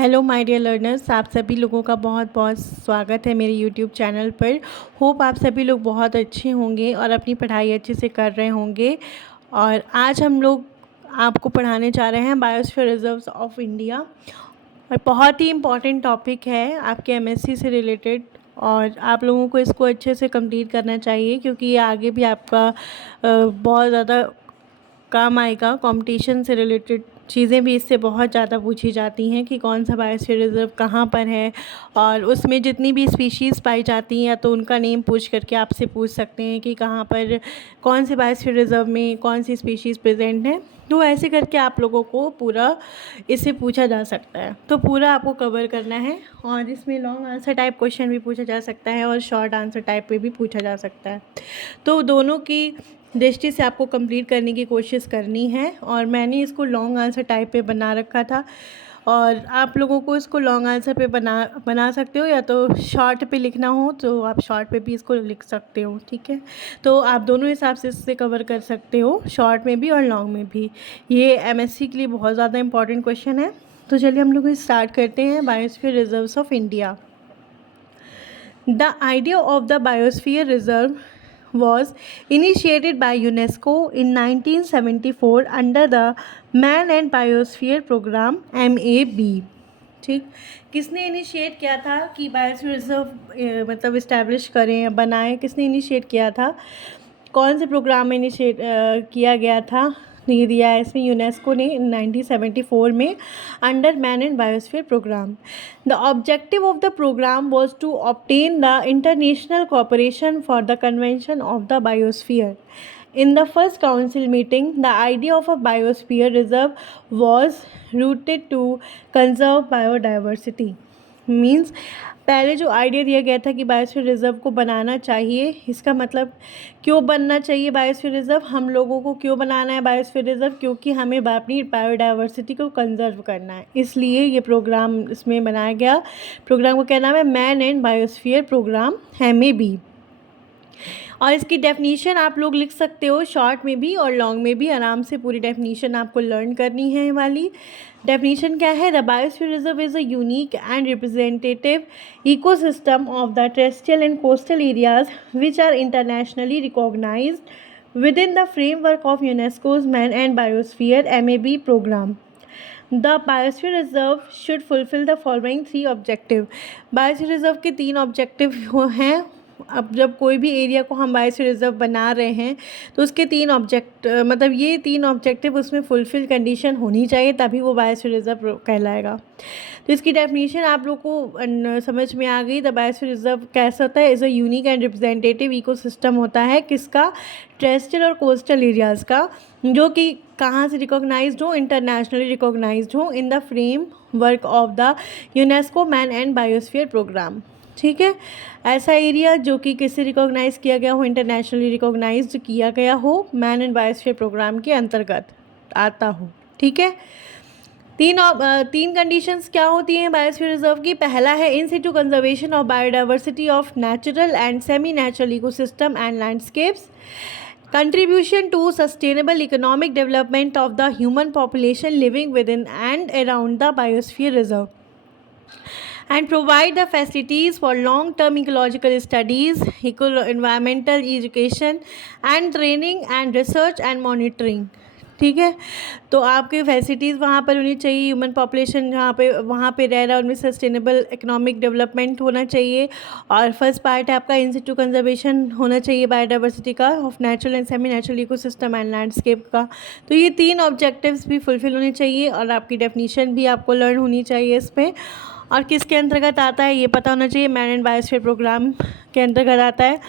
Hello my dear learners, आप सभी लोगों का बहुत बहुत स्वागत है मेरे यूट्यूब चैनल पर। होप आप सभी लोग बहुत अच्छे होंगे और अपनी पढ़ाई अच्छे से कर रहे होंगे। और आज हम लोग आपको पढ़ाने जा रहे हैं बायोस्फीयर रिजर्व्स ऑफ इंडिया। और बहुत ही इम्पॉर्टेंट टॉपिक है आपके एमएससी से रिलेटेड, और आप लोगों को इसको अच्छे से कंप्लीट करना चाहिए क्योंकि ये आगे भी आपका बहुत ज़्यादा काम आएगा। कंपटीशन से रिलेटेड चीज़ें भी इससे बहुत ज़्यादा पूछी जाती हैं कि कौन सा बायोस्फीयर रिजर्व कहाँ पर है, और उसमें जितनी भी स्पीशीज़ पाई जाती हैं या तो उनका नेम पूछ करके आपसे पूछ सकते हैं कि कहाँ पर कौन से बायोस्फीयर रिजर्व में कौन सी स्पीशीज़ प्रेजेंट है। तो ऐसे करके आप लोगों को पूरा इससे पूछा जा सकता है, तो पूरा आपको कवर करना है। और इसमें लॉन्ग आंसर टाइप क्वेश्चन भी पूछा जा सकता है और शॉर्ट आंसर टाइप पे भी पूछा जा सकता है। तो दोनों की दृष्टि से आपको कंप्लीट करने की कोशिश करनी है। और मैंने इसको लॉन्ग आंसर टाइप पे बना रखा था, और आप लोगों को इसको लॉन्ग आंसर पे बना सकते हो, या तो शॉर्ट पे लिखना हो तो आप शॉर्ट पे भी इसको लिख सकते हो। ठीक है, तो आप दोनों हिसाब से इससे कवर कर सकते हो, शॉर्ट में भी और लॉन्ग में भी। ये एमएससी के लिए बहुत ज़्यादा इंपॉर्टेंट क्वेश्चन है। तो चलिए हम लोग स्टार्ट करते हैं। Biosphere reserves of India. The idea of the biosphere reserve was initiated by UNESCO in 1974 under the Man and Biosphere Program MAB। ठीक, किसने इनिशिएट किया था कि बायोस्फीयर रिजर्व मतलब इस्टेब्लिश करें या बनाएं? किसने इनिशिएट किया था? कौन से प्रोग्राम में इनिशिएट किया गया था? ये दिया है इसमें यूनेस्को ने 1974 में under man and biosphere programme. The objective of the programme was to obtain the international cooperation for the convention of the biosphere. In the first council meeting, the idea of a biosphere reserve was rooted to conserve biodiversity। Means पहले जो idea दिया गया था कि biosphere reserve को बनाना चाहिए, इसका मतलब क्यों बनना चाहिए बायोस्फीयर रिजर्व, हम लोगों को क्यों बनाना है बायोस्फीयर रिजर्व, क्योंकि हमें अपनी बायोडाइवर्सिटी को कंजर्व करना है, इसलिए ये प्रोग्राम इसमें बनाया गया। प्रोग्राम को क्या नाम है? Man and biosphere programme, MAB। और इसकी डेफिनीशन आप लोग लिख सकते हो शॉर्ट में भी और लॉन्ग में भी, आराम से पूरी डेफिनीशन आपको लर्न करनी है। वाली डेफिनीशन क्या है? The biosphere reserve is a unique and representative ecosystem of the terrestrial and coastal areas which are internationally recognised within the framework of UNESCO's Man and Biosphere MAB program। The Biosphere Reserve should fulfill the following 3 objective। Biosphere reserve के 3 objective हैं। अब जब कोई भी area को हम biosphere reserve बना रहे हैं तो उसके 3 ये 3 ऑब्जेक्टिव उसमें फुलफिल कंडीशन होनी चाहिए, तभी वो बायोस्फीयर रिजर्व कहलाएगा। तो इसकी डेफिनेशन आप लोग को समझ में आ गई। द बायोस्फीयर रिजर्व कैसा होता है? Is a unique and representative ecosystem होता है किसका? टेरेस्ट्रियल और कोस्टल एरियाज़ का, जो कि कहाँ से रिकॉग्नाइज्ड हो? इंटरनेशनली रिकॉग्नाइज्ड हो in the framework of the UNESCO man and biosphere programme. ठीक है, ऐसा एरिया जो कि किससे रिकॉग्नाइज किया गया हो? इंटरनेशनली रिकॉग्नाइज्ड किया गया हो, मैन एंड बायोस्फीयर प्रोग्राम के अंतर्गत आता हो। ठीक है, तीन कंडीशंस क्या होती हैं बायोस्फीयर रिजर्व की? पहला है in situ conservation of biodiversity of natural and semi natural ecosystem and landscapes, contribution to sustainable economic development of the human population living within and around the biosphere reserve, and provide the facilities for long-term ecological studies, environmental education and training and research and monitoring। ठीक है, तो आपके facilities वहाँ पर होनी चाहिए, human population वहाँ पे रह रहा है उनमें सस्टेनेबल इकोनॉमिक डेवलपमेंट होना चाहिए। और फर्स्ट पार्ट है आपका इन सिटू कंजर्वेशन होना चाहिए बायोडाइवर्सिटी का of natural and semi natural ecosystem and landscape का। तो ये 3 ऑब्जेक्टिव्स भी फुलफिल होने चाहिए, और आपकी डेफिनीशन भी आपको लर्न होनी चाहिए इस पर। और किसके अंतर्गत आता है ये पता होना चाहिए, मैन एंड बायोस्फीयर प्रोग्राम के अंतर्गत आता है।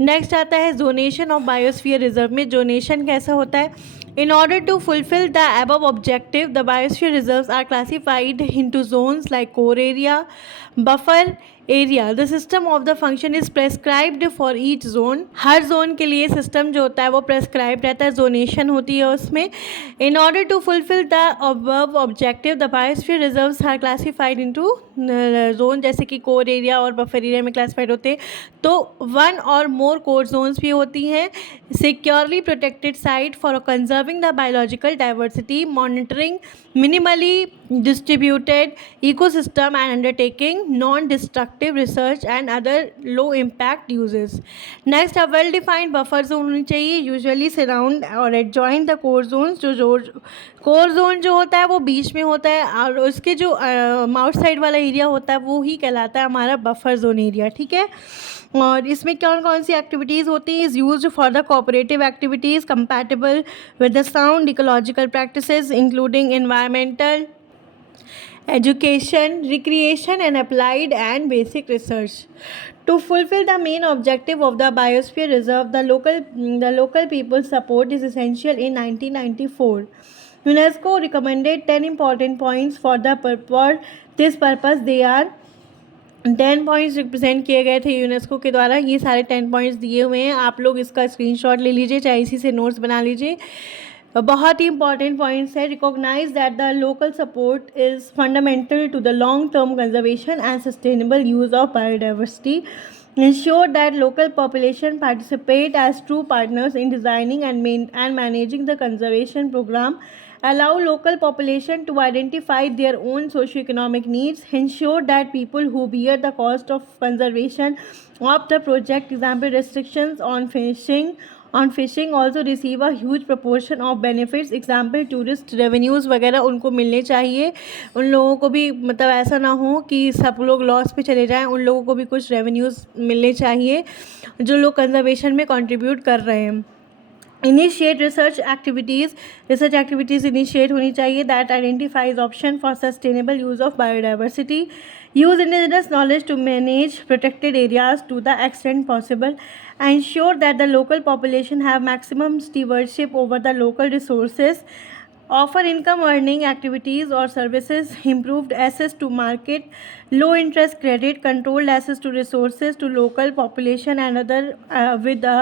नेक्स्ट आता है जोनेशन ऑफ बायोस्फीयर रिजर्व में जोनेशन कैसा होता है? In order to fulfill the above objective, the biosphere reserves are classified into zones like core area, buffer area। The system of the function is prescribed for each zone। Her zone के लिए system जो होता है वो prescribe रहता है, zonation होती है उसमें। In order to fulfill the above objective, the biosphere reserves are classified into zone, जैसे कि कोर एरिया और बफर एरिया में क्लासिफाइड होते हैं। तो 1 और मोर कोर जोन्स भी होती हैं। Securely protected site for conserving the biological diversity, monitoring minimally distributed ecosystem and undertaking non-destructive research and other low impact uses. Next, a well defined buffer zone होनी चाहिए, usually surround और adjoin the core zones. जो core zone जो होता है वो बीच में होता है और उसके जो आउटसाइड वाला एरिया होता है वो ही कहलाता है हमारा बफर जोन एरिया, ठीक है। और इसमें कौन कौन सी एक्टिविटीज़ होती हैं? Is used for the cooperative activities compatible with the sound ecological practices including environmental, education, recreation, and applied and basic research. To fulfill the main objective of the Biosphere Reserve, the local people's support is essential. In 1994, UNESCO recommended 10 important points for this purpose. They are 10 points represent किए गए थे UNESCO के द्वारा। ये सारे 10 points दिए हुए हैं, आप लोग इसका स्क्रीनशॉट ले लीजिए, चाहे इसी से नोट्स बना लीजिए। बहुत ही इंपॉर्टेंट पॉइंट्स है। Recognise that the local support is fundamental to the long term conservation and sustainable use of biodiversity. Ensure that local population participate as true partners in designing and managing the conservation program. Allow local population to identify their own socio-economic needs. Ensure that people who bear the cost of conservation of the project, example restrictions on fishing also receive a huge proportion of benefits, example tourist revenues वगैरह उनको मिलने चाहिए। उन लोगों को भी मतलब ऐसा ना हो कि सब लोग लॉस पे चले जाएं, उन लोगों को भी कुछ रेवेन्यूज़ मिलने चाहिए जो लोग कंजर्वेशन में कंट्रीब्यूट कर रहे हैं। इनिशिएट रिसर्च एक्टिविटीज़ इनिशिएट होनी चाहिए that identifies option for sustainable use of biodiversity. Use indigenous knowledge to manage protected areas to the extent possible. Ensure that the local population have maximum stewardship over the local resources. Offer income earning activities or services, improved access to market, low interest credit, controlled access to resources to local population and other with a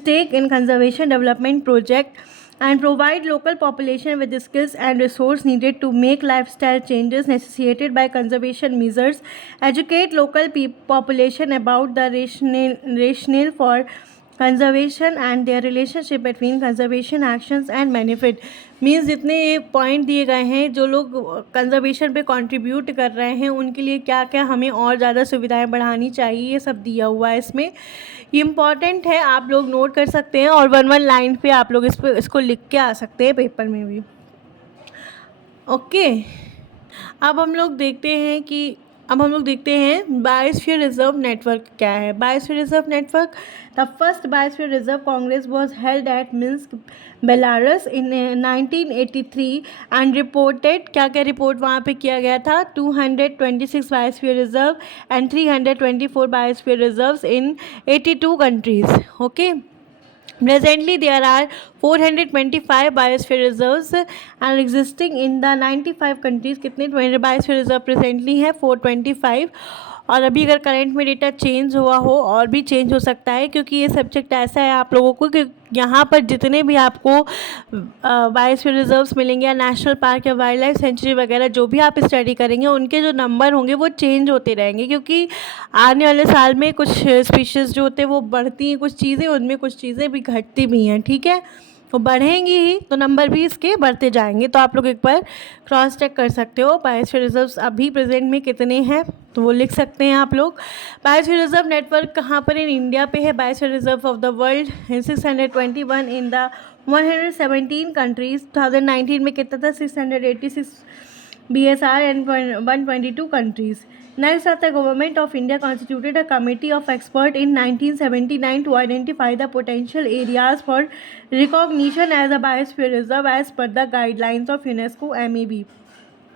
stake in conservation development project, and provide local population with the skills and resource needed to make lifestyle changes necessitated by conservation measures. Educate local population about the rationale for conservation and their relationship between conservation actions and benefit. Means जितने ये point दिए गए हैं, जो लोग conservation पे contribute कर रहे हैं उनके लिए क्या क्या हमें और ज़्यादा सुविधाएं बढ़ानी चाहिए, ये सब दिया हुआ है इसमें। ये इम्पॉर्टेंट है, आप लोग नोट कर सकते हैं और 1-1 लाइन पे आप लोग इसको लिख के आ सकते हैं पेपर में भी। ओके, अब हम लोग देखते हैं बायोस्फीयर रिजर्व नेटवर्क क्या है। Biosphere reserve network, the first biosphere reserve Congress was held at Minsk, Belarus in 1983 and reported, क्या क्या रिपोर्ट वहाँ पे किया गया था? 226 biosphere reserve and 324 biosphere reserves in 82 countries. Okay, presently there are 425 biosphere reserves and existing in the 95 countries. कितने biosphere reserve presently है? 425. और अभी अगर करंट में डेटा चेंज हुआ हो और भी चेंज हो सकता है, क्योंकि ये सब्जेक्ट ऐसा है आप लोगों को कि यहाँ पर जितने भी आपको बायोस्फीयर रिजर्व्स मिलेंगे या नेशनल पार्क या वाइल्ड लाइफ सेंचुरी वगैरह जो भी आप स्टडी करेंगे उनके जो नंबर होंगे वो चेंज होते रहेंगे, क्योंकि आने वाले साल में कुछ स्पीशीज़ जो होते हैं वो बढ़ती हैं, कुछ चीज़ें उनमें कुछ चीज़ें भी घटती भी हैं, ठीक है। वो बढ़ेंगी ही तो नंबर भी इसके बढ़ते जाएंगे। तो आप लोग एक बार क्रॉस चेक कर सकते हो बायोस्फीयर रिजर्व्स अभी प्रेजेंट में कितने हैं, तो वो लिख सकते हैं आप लोग। बायोस्फीयर रिजर्व नेटवर्क कहाँ पर? इन इंडिया पे है। Biosphere reserve of the world 621 in the 117 countries. 2019 में कितना था? 686 BSR and 122 countries. Next, the Government of India constituted a committee of experts in 1979 to identify the potential areas for recognition as a biosphere reserve as per the guidelines of UNESCO MEB.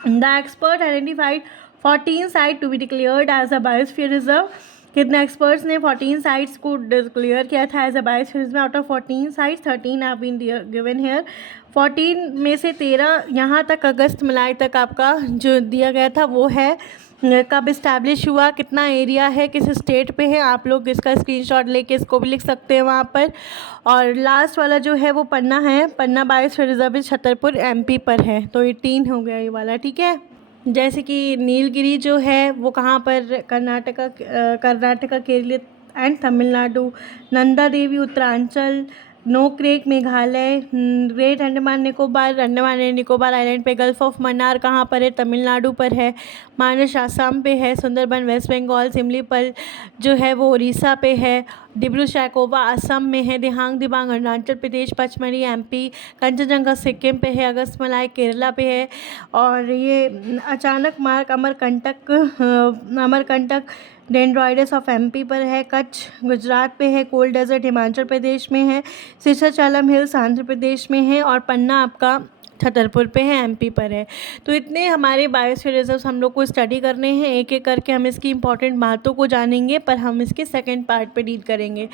The expert identified 14 sites to be declared as a biosphere reserve. कितने experts ने 14 sites को declare किया था as a biosphere reserve? Out of 14 sites 13 have been given here. 14 में से 13 यहाँ तक अगस्त जुलाई तक आपका जो दिया गया था वो है कब इस्टेब्लिश हुआ, कितना एरिया है, किस स्टेट पे है, आप लोग इसका स्क्रीनशॉट लेके इसको भी लिख सकते हैं वहाँ पर. और लास्ट वाला जो है वो पन्ना है, पन्ना बायोस्फीयर रिजर्व छतरपुर MP पर है. तो 18 हो गया ये वाला, ठीक है। जैसे कि नीलगिरी जो है वो कहाँ पर? Karnataka, Kerala and Tamil Nadu. Nanda Devi Uttaranchal, Nokrek Meghalaya, great Andaman and Nicobar island पे, गल्फ ऑफ मन्नार कहाँ पर है, तमिलनाडु पर है, मानस आसाम पे है, सुंदरबन वेस्ट बंगाल, सिमलीपल जो है वो उड़ीसा पे है, डिब्रू सैखोवा असम में है, दिहांग दिबांग अरुणाचल प्रदेश, पचमढ़ी एमपी, कंचनजंगा सिक्किम पे है, अगस्तमलाई केरला पे है, और ये अचानक मार्ग अमरकंटक डेंड्रॉइडस ऑफ एमपी पर है, कच्छ गुजरात पे है, कोल्ड डेजर्ट हिमाचल प्रदेश में है, शेषाचलम हिल्स आंध्र प्रदेश में है, और पन्ना आपका छतरपुर पे है, एमपी पर है। तो इतने हमारे बायोस्फीयर रिजर्व्स हम लोग को स्टडी करने हैं, एक एक करके हम इसकी इंपॉर्टेंट बातों को जानेंगे, पर हम इसके सेकंड पार्ट पे डील करेंगे।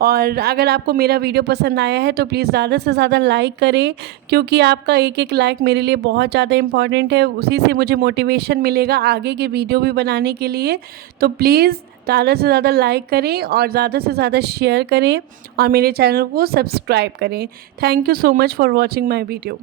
और अगर आपको मेरा वीडियो पसंद आया है तो प्लीज़ ज़्यादा से ज़्यादा लाइक करें, क्योंकि आपका एक एक लाइक मेरे लिए बहुत ज़्यादा इंपॉर्टेंट है, उसी से मुझे मोटिवेशन मिलेगा आगे की वीडियो भी बनाने के लिए। तो प्लीज़ ज़्यादा से ज़्यादा लाइक करें और ज़्यादा से ज़्यादा शेयर करें और मेरे चैनल को सब्सक्राइब करें। Thank you so much for watching my video.